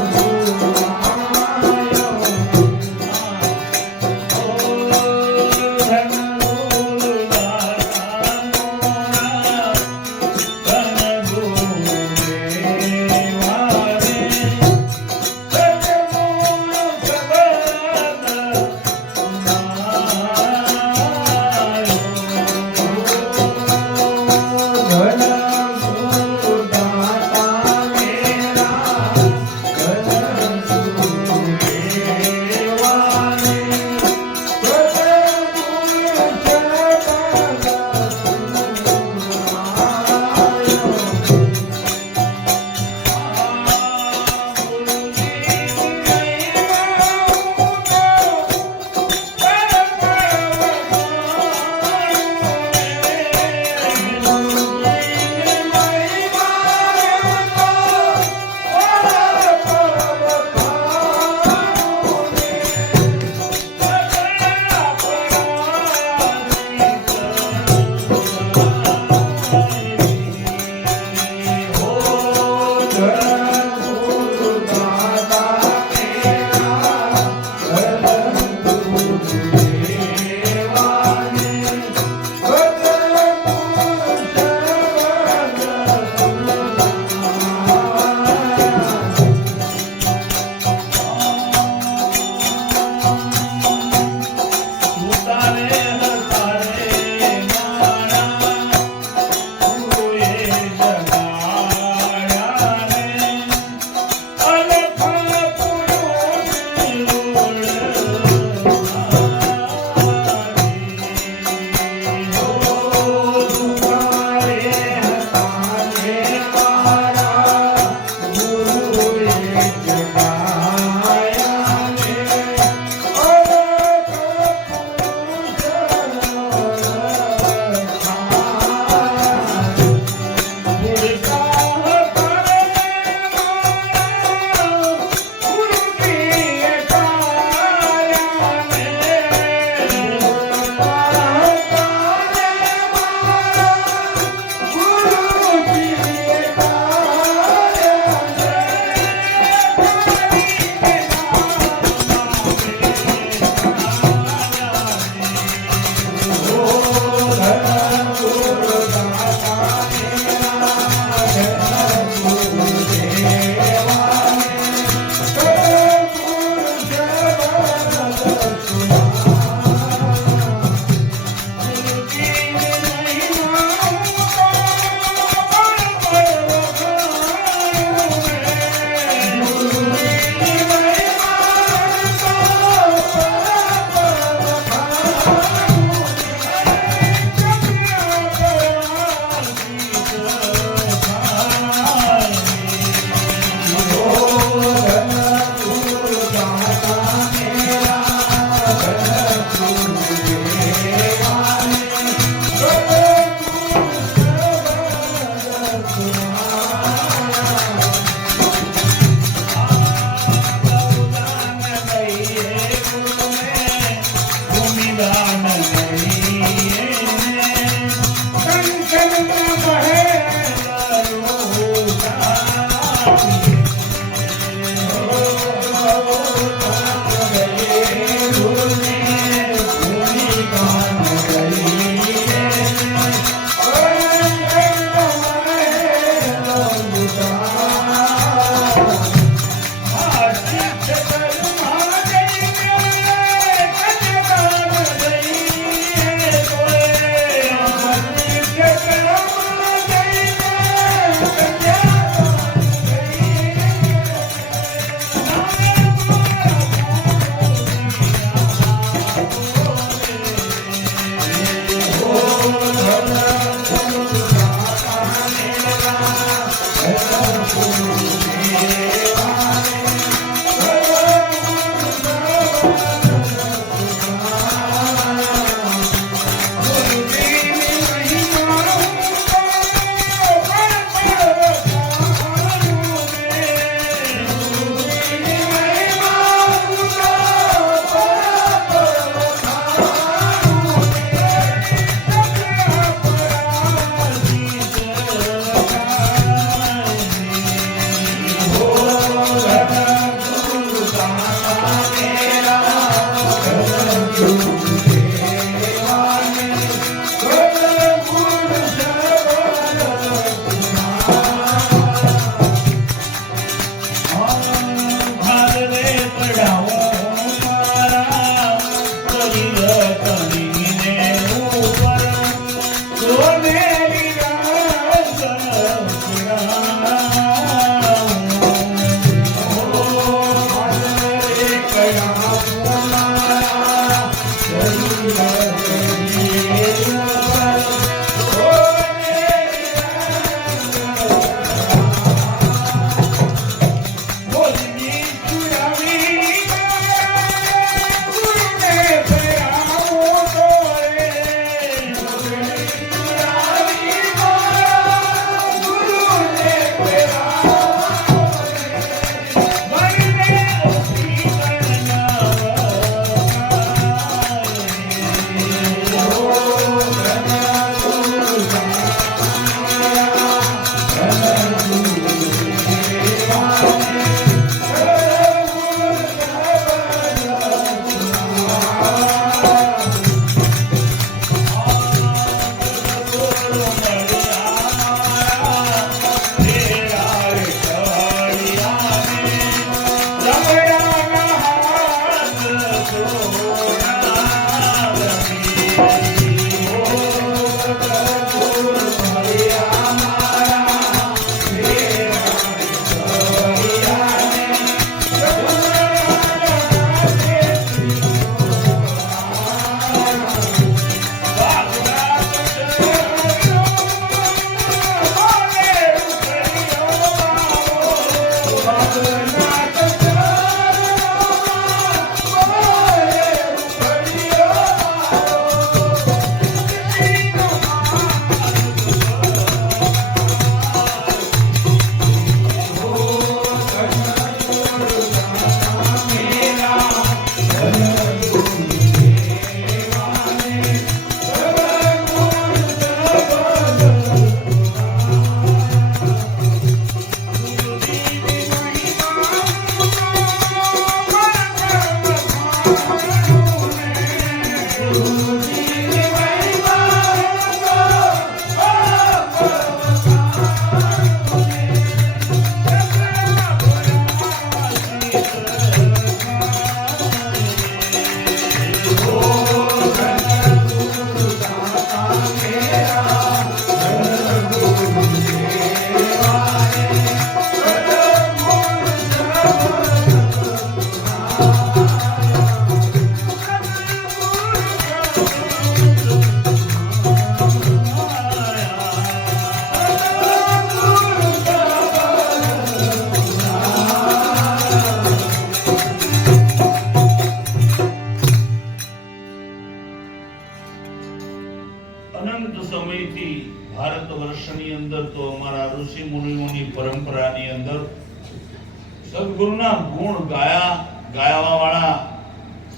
સદગુરુના ગુણ ગાયા ગાયાવાળા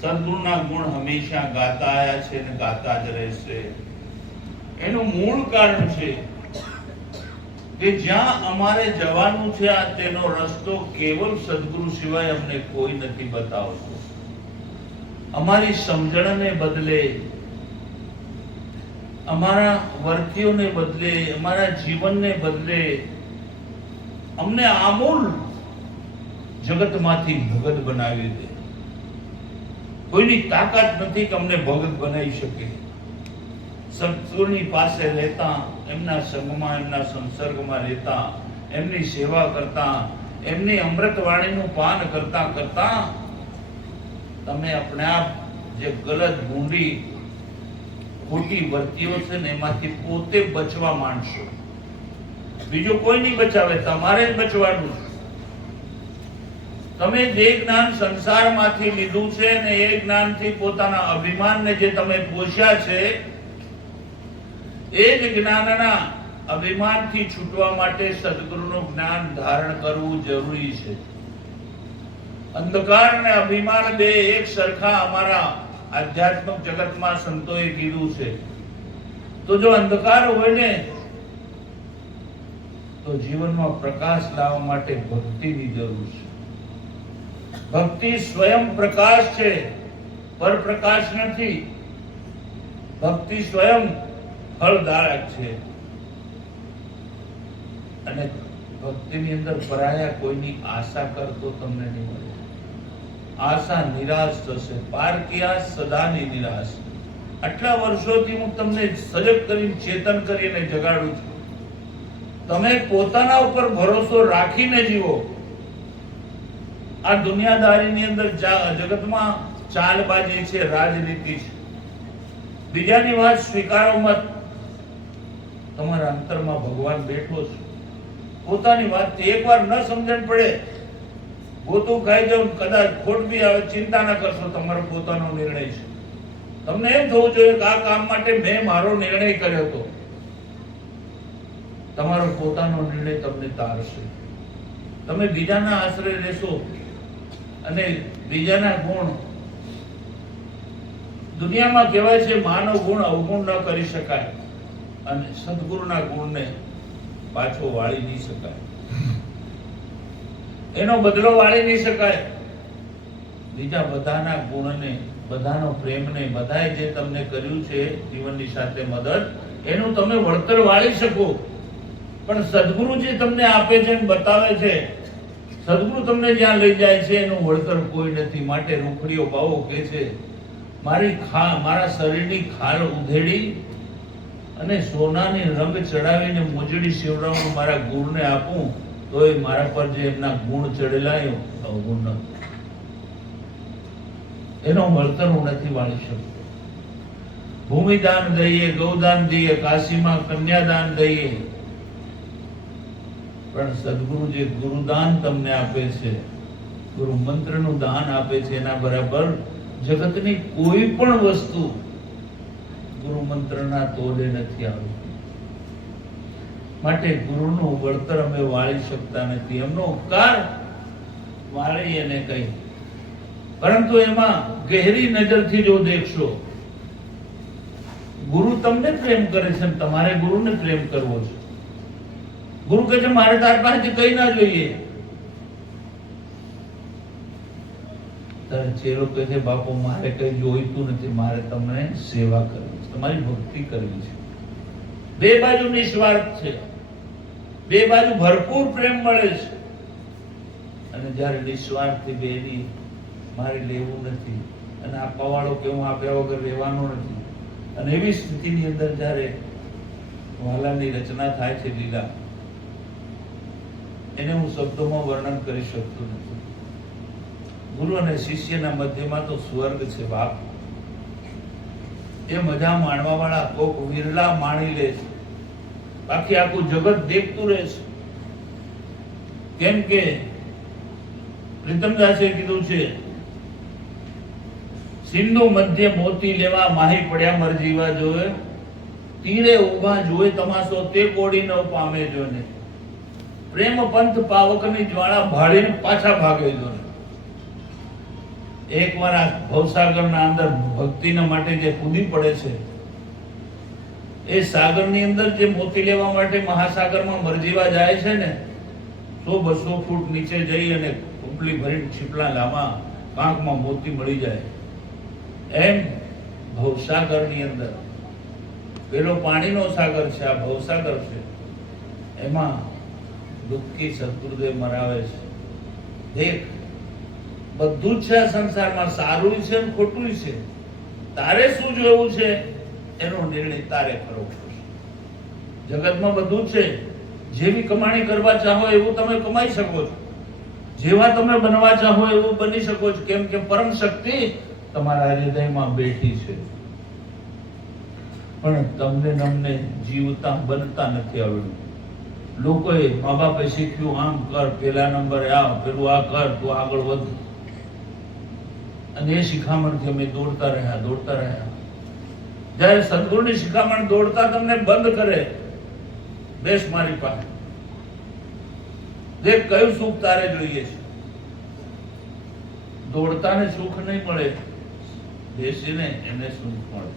સદગુરુના ગુણ હંમેશા ગાતા આયા છે અને ગાતા જ રહેશે. એનું મૂળ કારણ છે કે જ્યાં અમારે જવાનું છે આ તેનો રસ્તો કેવલ સદગુરુ સિવાય અમને કોઈ નથી બતાવતો. અમારી સમજણને બદલે, અમારા વર્તીઓને બદલે, અમારા જીવનને બદલે અમને આમૂલ જગતમાંથી ભગત બનાવી દે. કોઈની તાકાત નથી કે અમને ભગત બનાવી શકે. સદગુરુની પાસે રહેતા, એમના સંગમાં, એમના સંસર્ગમાં રહેતા, એમની સેવા કરતા, એમની અમૃતવાણીનું પાન કરતા કરતા તમે આપણે આપ જે ગલત, ભૂંડી, ખોટી વર્તીઓ છે ને એમાંથી પોતે બચવા માંડશો. બીજો કોઈ નહીં બચાવે, તમારે જ બચવાનું છે. તમે જે જ્ઞાન સંસારમાંથી લીધું છે ને એ જ્ઞાનથી પોતાના અભિમાનને જે તમે પોષ્યા છે એ જ જ્ઞાનના અભિમાનથી છૂટવા માટે સદગુરુનું જ્ઞાન ધારણ કરવું જરૂરી છે. અંધકાર ને અભિમાન બે એક સરખા અમારા આધ્યાત્મિક જગતમાં સંતોએ કીધું છે. તો જો અંધકાર હોય ને તો જીવનમાં પ્રકાશ લાવવા માટે ભક્તિની જરૂર છે. ભક્તિ સ્વયં પ્રકાશ છે, પર પ્રકાશ નથી. ભક્તિ સ્વયં ફળદાયક છે અને ભક્તિની અંદર પરાયા કોઈની આશા કરતો તમને નહીં મળે. આશા નિરાશ થશે. પારકિયા સદાની નિરાશ. આટલા વર્ષોથી હું તમને સજગ કરીને, ચેતન કરીને જગાડું છું. તમે પોતાના ઉપર ભરોસો રાખીને જીવો. આ દુનિયાદારીની અંદર જગતમાં ચાલબાજી છે, રાજનીતિ છે. બીજાની વાત સ્વીકારો મત. તમારા અંતરમાં ભગવાન બેઠો છે. પોતાની વાત એકવાર ન સમજણ પડે, ગોતું ખાઈ જાવ, કદાચ ખોટ બી આવે, ચિંતા ના કરશો. તમારો પોતાનો નિર્ણય છે. તમને એમ થવું જોઈએ કે આ કામ માટે મેં મારો નિર્ણય કર્યો હતો. તમારો પોતાનો નિર્ણય તમને તારશે. તમે બીજાના આશ્રય લેશો અને બીજાના ગુણ, દુનિયામાં કહેવાય છે માનવ ગુણ અવગુણ ન કરી શકાય અને સદગુરુના ગુણને પાછો વાળી નહીં શકાય, એનો બદલો વાળી નહીં શકાય. બીજા બધાના ગુણને, બધાનો પ્રેમને, બધાએ જે તમને કર્યું છે જીવનની સાથે મદદ, એનું તમે વળતર વાળી શકો. પણ સદગુરુ જે તમને આપે છે અને બતાવે છે, સદગુરુ તમને જ્યાં લઈ જાય છે એનું વળતર કોઈ નથી. માટે રૂખડીઓ બાવો કે છે મારા શરીરની ખાલ ઉધેડી અને સોનાની રંગ ચડાવીને મોજડી શિવરાવનું મારા ગુરુને આપું તો એ મારા પર જે એમના ગુણ ચડેલા એ અવગુણ ન, એનો વળતર હું નથી વાળી શકતો. ભૂમિદાન દઈએ, ગૌદાન દઈએ, કાશીમાં કન્યાદાન દઈએ, પણ સદગુરુ જે ગુરુદાન તમને આપે છે, ગુરુ મંત્રનું દાન આપે છે, એના બરાબર જગતની કોઈ પણ વસ્તુ ગુરુ મંત્રના તોલે નથી આવી. માટે ગુરુનું વળતર અમે વાળી શકતા નથી. એમનો ઉપકાર વાળી એને કઈ, પરંતુ એમાં ગહેરી નજરથી જો દેખશો, ગુરુ તમને પ્રેમ કરે છે, તમારે ગુરુને પ્રેમ કરવો છે. ગુરુ કહે છે મારે તાર પાસેથી કઈ ના જોઈએ. ચેલો કહે છે બાપુ મારે કઈ જોઈતું નથી, મારે તમને સેવા કરવી છે, તમારી ભક્તિ કરવી છે. બે બાજુ નિસ્વાર્થ છે, બે બાજુ ભરપૂર પ્રેમ મળે છે. અને જયારે નિસ્વાર્થથી બેની મારે લેવું નથી અને આપવા વાળો કે હું આપ્યા વગર રહેવાનો નથી, અને એવી સ્થિતિની અંદર જયારે વાલાની રચના થાય છે લીલા, એને હું શબ્દોમાં વર્ણન કરી શકતો નથી. ગુરુ અને શિષ્યના મધ્યમાં તો સ્વર્ગ છે બાપ. એ મજા માણવા વાળા કોક વિરલા માણી લે છે, બાકી આખું જગત દેખતું રહે છે. કેમ કે પ્રીતમદાસે કીધું છે, સિંધુ મધ્ય મોતી લેવા માહી પડ્યા મર જીવા જોવે, તીરે ઉભા જોવે તમાશો તે કોડી ન પામે જોને, પ્રેમ પંથ પાવકની જ્વાળા ભાળીને પાછા ભાગે જોને. એકવાર આ ભવસાગરના અંદર ભક્તિના માટે જે કૂદી પડે છે, એ સાગરની અંદર જે મોતી લેવા માટે મહાસાગરમાં મરજીવા જાય છે ને, 100-200 ફૂટ નીચે જઈ અને ઉપલી ભરીને છીપલા લાંબા કાંકમાં મોતી મળી જાય, એમ ભવસાગરની અંદર પેલો પાણીનો સાગર છે, આ ભવસાગર છે, એમાં દુઃખી સદગુરુદેવ મરાવે છે. દેખ, બધું જ છે આ સંસારમાં, સારું છે અને ખોટું છે. તારે શું જોવું છે એનો નિર્ણય તારે કરવો પડશે. જગતમાં બધું છે, જેવી કમાણી કરવા ચાહો એવું તમે કમાઈ શકો છો, જેવા તમે બનવા ચાહો એવું બની શકો છો, કેમ કે પરમ શક્તિ તમારા હૃદયમાં બેઠી છે. પણ તમને જીવતા બનતા નથી આવડ્યું. લોકોએ મા બાપે શીખ્યું, આમ કર, પેલા નંબરે આવ, પેલું આ કર, તું આગળ વધ, અને એ શિખામણથી અમે દોડતા રહ્યા. જયારે સદગુરુની શિખામણ દોડતા તમને બંધ કરે, બેસ મારી પાસે, દેખ કયું સુખ તારે જોઈએ છે. દોડતાને સુખ નહીં મળે, બેસીને એને સુખ મળે.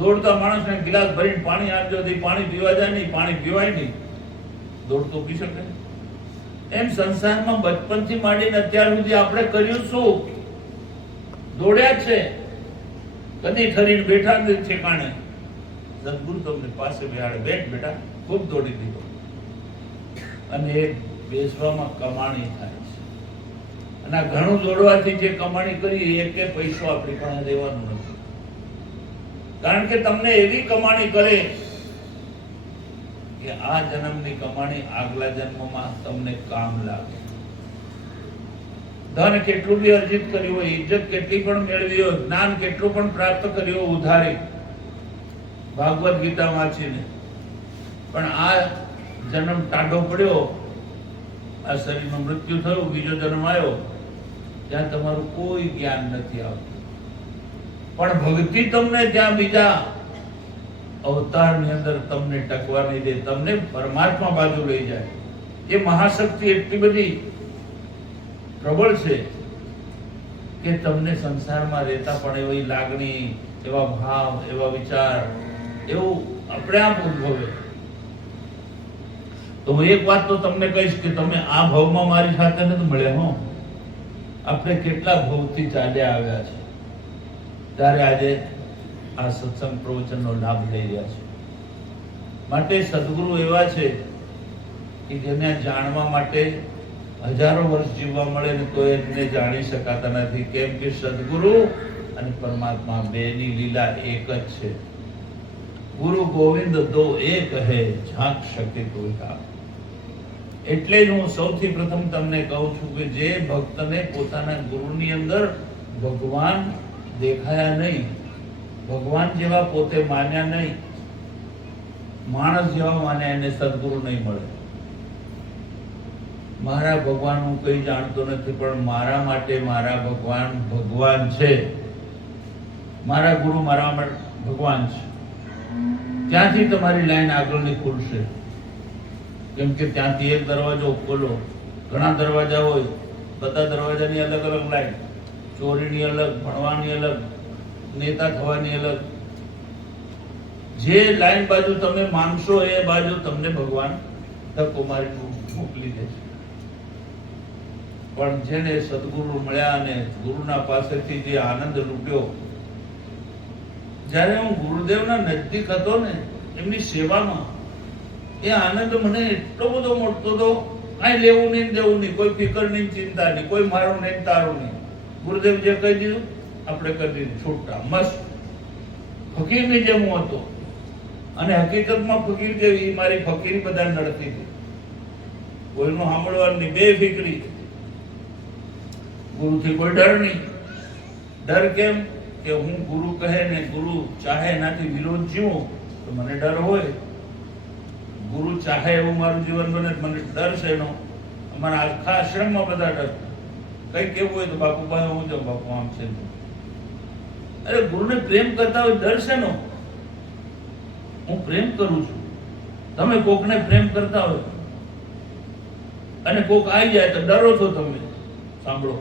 દોડતા માણસને ગિલાસ ભરીને પાણી આપજો, પાણી પીવા જાય નહીં, પાણી પીવાય નહીં, દોડતો પી શકે. એમ સંસારમાં બચપનથી માંડીને અત્યાર સુધી આપણે કર્યું શું? દોડ્યા છે. કદી ઠરીને બેઠા નથી ઠેકાણે. સદગુરુ તમને પાસે બેહાડે, બેઠ બેટા, ખૂબ દોડી દીધો. અને એ બેસવામાં કમાણી થાય છે. અને આ ઘણું દોડવાથી જે કમાણી કરી, એક પૈસો આપણી પાસે દેવાનું નથી. કારણ કે તમને એવી કમાણી કરે કે આ જન્મની કમાણી આગલા જન્મમાં તમને કામ લાગે. ધન કેટલું બી અર્જિત કર્યું હોય, ઇજ્જત કેટલી પણ મેળવી હોય, જ્ઞાન કેટલું પણ પ્રાપ્ત કર્યું હોય ઉધારી, ભાગવત ગીતા વાંચીને, પણ આ જન્મ ટાઢો પડ્યો, આ શરીરનું મૃત્યુ થયું, બીજો જન્મ આવ્યો, ત્યાં તમારું કોઈ જ્ઞાન નથી આવતું. પણ ભક્તિ તમને ત્યાં બીજા અવતારની અંદર તમને ટકવા નહીં દે, તમને પરમાત્મા બાજુ લઈ જાય. એ મહાશક્તિ એટલી બધી પ્રબળ છે કે તમને સંસારમાં રહેતા પણ એવી લાગણી, એવા ભાવ, એવા વિચાર, એવું આપણે આપ ઉદ્ભવે. તો હું એક વાત તો તમને કહીશ કે તમે આ ભાવમાં મારી સાથે નથી મળ્યા હો. આપણે કેટલા ભાવથી ચાલ્યા આવ્યા છે, ત્યારે આજે આ સત્સંગ પ્રવચનનો લાભ લઈ રહ્યા છે. માટે સદગુરુ એવા છે કે જેને જાણવા માટે હજારો વર્ષ જીવવા મળે ને તો એમને જાણી શકાતા નથી. કેમ કે સદગુરુ અને પરમાત્મા બેની લીલા એક જ છે. ગુરુ ગોવિંદ દો એક હે, ઝાંક શકે કોઈ કામ. એટલે જ હું સૌથી પ્રથમ તમને કહું છું કે જે ભક્તને પોતાના ગુરુની અંદર ભગવાન દેખાયા નહીં, ભગવાન જેવા પોતે માન્યા નહીં, માણસ જેવા માન્યા, એને સદગુરુ નહીં મળે. મારા ભગવાન હું કઈ જાણતો નથી, પણ મારા માટે મારા ભગવાન ભગવાન છે. મારા ગુરુ મારા માટે ભગવાન છે. ત્યાંથી તમારી લાઈન આગળની ખુલશે. કેમ કે ત્યાંથી એક દરવાજો ખોલો, ઘણા દરવાજા હોય, બધા દરવાજાની અલગ અલગ લાઈન, ચોરીની અલગ, ભણવાની અલગ, નેતા થવાની અલગ. જે લાઈન બાજુ તમે માંગશો એ બાજુ તમને ભગવાન ધક્કો મારી મોકલી દેશે. પણ જેને સદગુરુ મળ્યા અને ગુરુના પાસેથી જે આનંદ લૂટ્યો, જ્યારે હું ગુરુદેવના નજદીક હતો ને, એમની સેવામાં, એ આનંદ મને એટલો બધો મળતો હતો. કાંઈ લેવું નહીં, દેવું નહીં, કોઈ ફિકર નહીં, ચિંતા નહીં, કોઈ મારું નહીં, તારું નહીં. ગુરુદેવ જે કહી દીધું આપણે કરી દીધું, છૂટા મસ્ત. ફકીરની જેમ હું હતો. અને હકીકતમાં ફકીર જેવી મારી ફકીરી બધા નડતી હતી. કોઈનું સાંભળવાની બેફિકરી, ગુરુથી કોઈ ડર નહીં. ડર કેમ? કે હું ગુરુ કહે ને ગુરુ ચાહે એનાથી વિરોધ જીવું તો મને ડર હોય. ગુરુ ચાહે એવું મારું જીવન બને, મને ડર છે એનો. અમારા આખા આશ્રમમાં બધા ડર. કઈ કેવું હોય તો બાપુ પાસે હું જાઉં, બાપુ આમ છે. અરે ગુરુને પ્રેમ કરતા હોય ડર છે નો? હું પ્રેમ કરું છું. તમે કોકને પ્રેમ કરતા હોય અને કોક આવી જાય તો ડરો છો તમે. સાંભળો,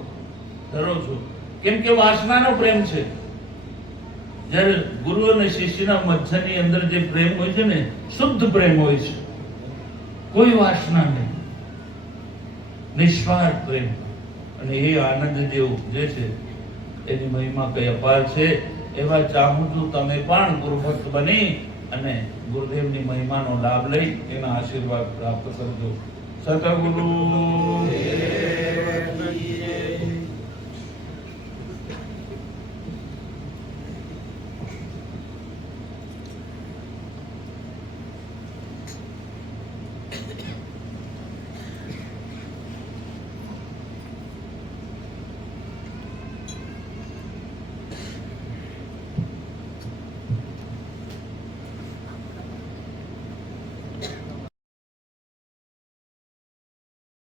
ધરો છો. કેમ કે વાસનાનો પ્રેમ છે. જ્યારે ગુરુ અને શિષ્યના મધ્યની અંદર જે પ્રેમ હોય છે ને, શુદ્ધ પ્રેમ હોય છે, કોઈ વાસના નહીં, નિસ્વાર્થ પ્રેમ. અને એ આનંદ જેવું જે છે એની મહિમા કઈ અપાર છે. એવા ચાહું છું તમે પણ ગુરુભક્ત બની અને ગુરુદેવની મહિમાનો લાભ લઈ એના આશીર્વાદ પ્રાપ્ત કરજો. સતગુરુ